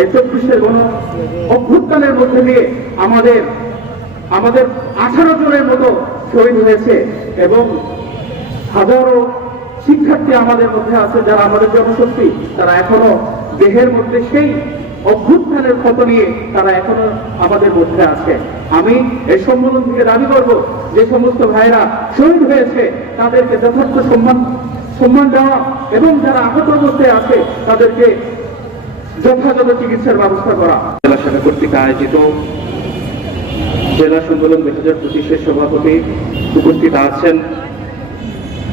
এই চব্বিশের গণ অভ্যুত্থানের মধ্যে দিয়ে আমাদের আমাদের আঠারো জনের মতো শহীদ হয়েছে এবং হাজারো শিক্ষার্থী আমাদের মধ্যে আছে যারা আমাদের জনশক্তি, তারা এখনও দেহের মধ্যে সেই অভ্যুত্থানের ক্ষত নিয়ে তারা এখনও আমাদের মধ্যে আছে। আমি এই সম্মেলন থেকে দাবি করব যে সমস্ত ভাইরা শহীদ হয়েছে, তাদেরকে যথার্থ সম্মান সম্মান দেওয়া এবং যারা আহত অবস্থায় আছে, তাদেরকে যথাযথ চিকিৎসার ব্যবস্থা করা। জেলা শাখা কর্তৃক আয়োজিত জেলা সম্মেলন দুই হাজার পঁচিশের সভাপতি উপস্থিত আছেন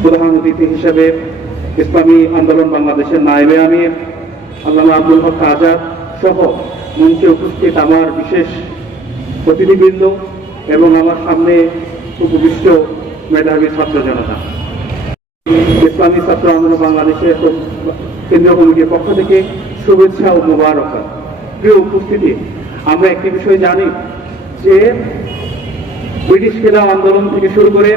প্রধান অতিথি হিসেবে ইসলামী আন্দোলন বাংলাদেশের নায়েবে আমির, আল্লামা আব্দুল হক আজাদ সহ মঞ্চে উপস্থিত আমার বিশেষ প্রতিনিধিবৃন্দ এবং আমার সামনে উপবিষ্ট মেধাবী ছাত্র জনতা ইসলামী ছাত্র আন্দোলন বাংলাদেশের কেন্দ্রীয় কমিটির পক্ষ থেকে শুভেচ্ছা ও মোবারকা প্রিয় উপস্থিতি, আমরা একটি বিষয় জানি যে ব্রিটিশ খেলা আন্দোলন থেকে শুরু করে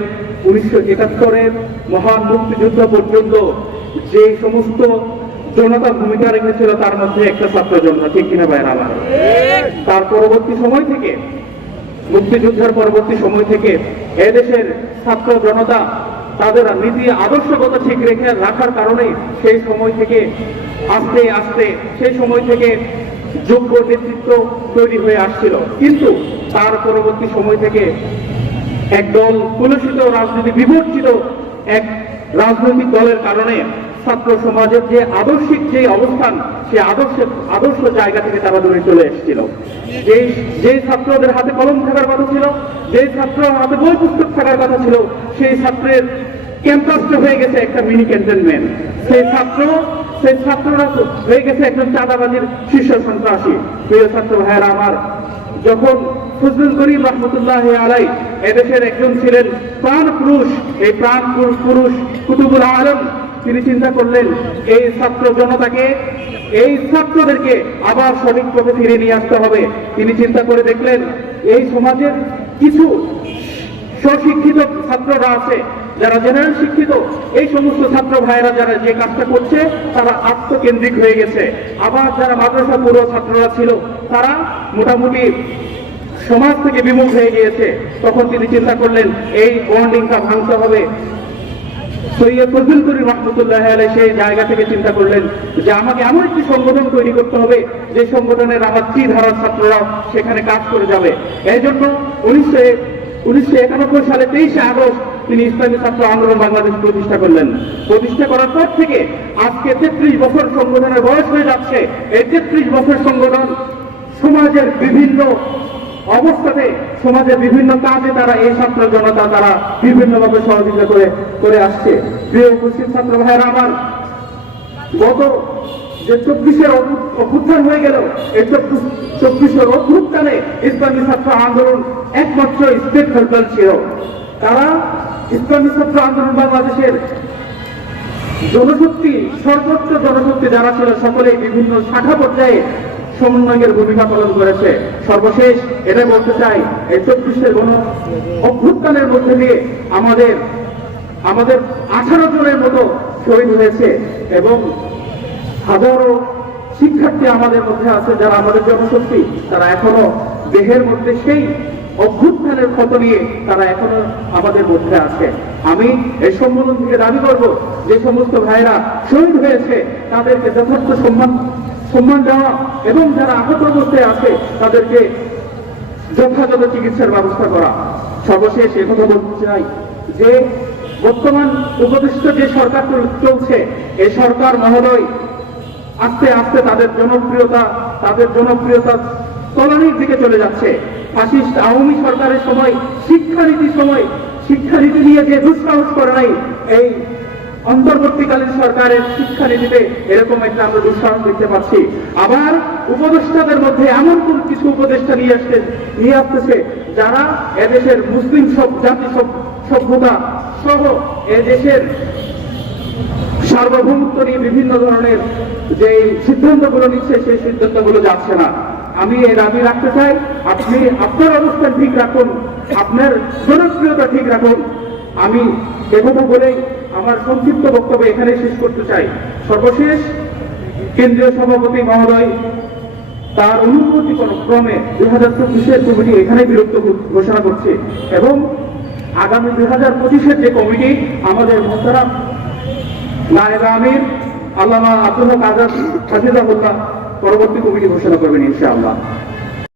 উনিশশো একাত্তরের মহান মুক্তিযুদ্ধ পর্যন্ত যে সমস্ত জনতা ভূমিকা রেখেছিল, তার মধ্যে একটা ছাত্র জনতা, ঠিক কিনা বাইরে আমার তার পরবর্তী সময় থেকে, মুক্তিযুদ্ধের পরবর্তী সময় থেকে এদেশের ছাত্র জনতা তাদের নীতি, আদর্শগত ঠিক রেখে রাখার কারণে সেই সময় থেকে আস্তে আস্তে, সেই সময় থেকে যোগ্য নেতৃত্ব তৈরি হয়ে আসছিল। কিন্তু তার পরবর্তী সময় থেকে একদল কলুষিত রাজনীতি বিবর্জিত এক রাজনৈতিক দলের কারণে ছাত্র সমাজের যে আদর্শিক যে অবস্থান, সে আদর্শ আদর্শ জায়গা থেকে তারা দূরে চলে এসেছিল। যে যে ছাত্রদের হাতে কলম থাকার যে ছাত্র হাতে বই পুস্তক থাকার কথা ছিল, সেই ছাত্রের ক্যাম্পাসটা হয়ে গেছে একটা মিনি ক্যান্টনমেন্ট সেই ছাত্র, সেই ছাত্ররা হয়ে গেছে একজন চাঁদাবাজির শীর্ষ সন্ত্রাসী। প্রিয় ছাত্র ভাইয়েরা আমার, যখন ফজলুল করিম রহমতুল্লাহ আলাই এদেশের একজন ছিলেন প্রাণ পুরুষ, এই প্রাণ পুরুষ কুতুবুল আলম, তিনি চিন্তা করলেন, এই ছাত্র জনতাকে, এই ছাত্রদেরকে আবার সঠিক পথে ফিরে নিয়ে আসতে হবে। তিনি চিন্তা করে দেখলেন, এই সমাজের কিছু স্বশিক্ষিত ছাত্ররা আছে, যারা জেনারেল শিক্ষিত, এই সমস্ত ছাত্র ভাইয়েরা যারা যে কাজটা করছে, তারা আত্মকেন্দ্রিক হয়ে গেছে। আবার যারা মাদ্রাসা পুরো ছাত্ররা ছিল, তারা মোটামুটি সমাজ থেকে বিমুখ হয়ে গিয়েছে। তখন তিনি চিন্তা করলেন, এই বন্ডিংটা ভাঙতে হবে। সৈয়দ করিম রহমতুল্লাহ আলাই সেই জায়গা থেকে চিন্তা করলেন যে আমাকে এমন একটি সংগঠন তৈরি করতে হবে যে সংগঠনের আমার ধারার ছাত্ররা সেখানে কাজ করে যাবে। এই জন্য উনিশশো উনিশশো একানব্বই সালে তেইশে আগস্ট তিনি ইসলামী ছাত্র আন্দোলন বাংলাদেশ প্রতিষ্ঠা করলেন। প্রতিষ্ঠা করার পর থেকে আজকে তেত্রিশ বছর সংগঠনের বয়স হয়ে যাচ্ছে। এই তেত্রিশ বছর সংগঠন সমাজের বিভিন্ন অবস্থাতে সমাজের বিভিন্ন কাজে তারা এই ছাত্র জনতা তারা বিভিন্নভাবে সহযোগিতা করে করে আসছে। প্রিয় উপস্থিত ছাত্র ভাইয়েরা, আমার গত যে চব্বিশের অভ্যুত্থান হয়ে গেল, এই চব্বিশ চব্বিশের অভ্যুত্থানে ইসলামী ছাত্র আন্দোলন একমাত্র স্টেট সরকার ছিল। তারা ইসলামী ছাত্র আন্দোলন বাংলাদেশের জনশক্তি, সর্বোচ্চ জনশক্তি যারা ছিল, সকলেই বিভিন্ন শাখা পর্যায়ে সমন্বয়ের ভূমিকা পালন করেছে। সর্বশেষ এটা বলতে চাই, এই চব্বিশের গণ অভ্যুত্থানের মধ্যে দিয়ে আমাদের আমাদের আঠারো জনের মতো শহীদ হয়েছে এবং হাজারো শিক্ষার্থী আমাদের মধ্যে আছে যারা আমাদের জনশক্তি, তারা এখনও দেহের মধ্যে সেই অভ্যুত্থানের ক্ষত নিয়ে তারা এখনও আমাদের মধ্যে আছে। আমি এই সম্মেলন থেকে দাবি করব, যে সমস্ত ভাইরা শহীদ হয়েছে, তাদেরকে যথার্থ সম্মান সম্মান দেওয়া এবং যারা আহত অবস্থায় আছে, তাদেরকে যথাযথ চিকিৎসার ব্যবস্থা করা। সর্বশেষ কথা বলতে চাই যে, বর্তমান উপদিষ্ট যে সরকার চল- চলছে এই সরকার মহোদয় আস্তে আস্তে তাদের জনপ্রিয়তা তাদের জনপ্রিয়তা তলানির দিকে চলে যাচ্ছে। ফাসিস্ট আওয়ামী সরকারের সময় শিক্ষানীতির সময়, শিক্ষানীতি নিয়ে যে দুঃসাহস করে নাই, এই অন্তর্বর্তীকালীন সরকারের শিক্ষানীতিতে এরকম একটা আমরা দুঃসাহস দেখতে পাচ্ছি। আবার উপদেষ্টাদের মধ্যে এমন কোন কিছু উপদেষ্টা নিয়ে আসতে, নিয়ে আসতেছে, যারা এদেশের মুসলিম সব, জাতি সভ- সভ্যতা সহ এদেশের সার্বভৌমত্ব নিয়ে বিভিন্ন ধরনের যে সিদ্ধান্তগুলো নিচ্ছে, সেই সিদ্ধান্তগুলো যাচ্ছে না। আমি এই দাবি রাখতে চাই, আপনি আপনার অবস্থান ঠিক রাখুন, আপনার জনপ্রিয়তা ঠিক রাখুন। আমি একথা বলেই আমার সংক্ষিপ্ত বক্তব্য এখানে শেষ করতে চাই। সর্বশেষ কেন্দ্রীয় সভাপতি মহোদয় তার অনুমতি ক্রমে দুই হাজার চব্বিশের কমিটি এখানে বিরক্ত ঘোষণা করছে এবং আগামী দুই হাজার পঁচিশের যে কমিটি আমাদের মোহতারাম নায়েব আমির, আল্লামা আব্দুল্লাহ কাজার হাফিজাহুল্লাহ পরবর্তী কমিটি ঘোষণা করবেন ইনশাআল্লাহ।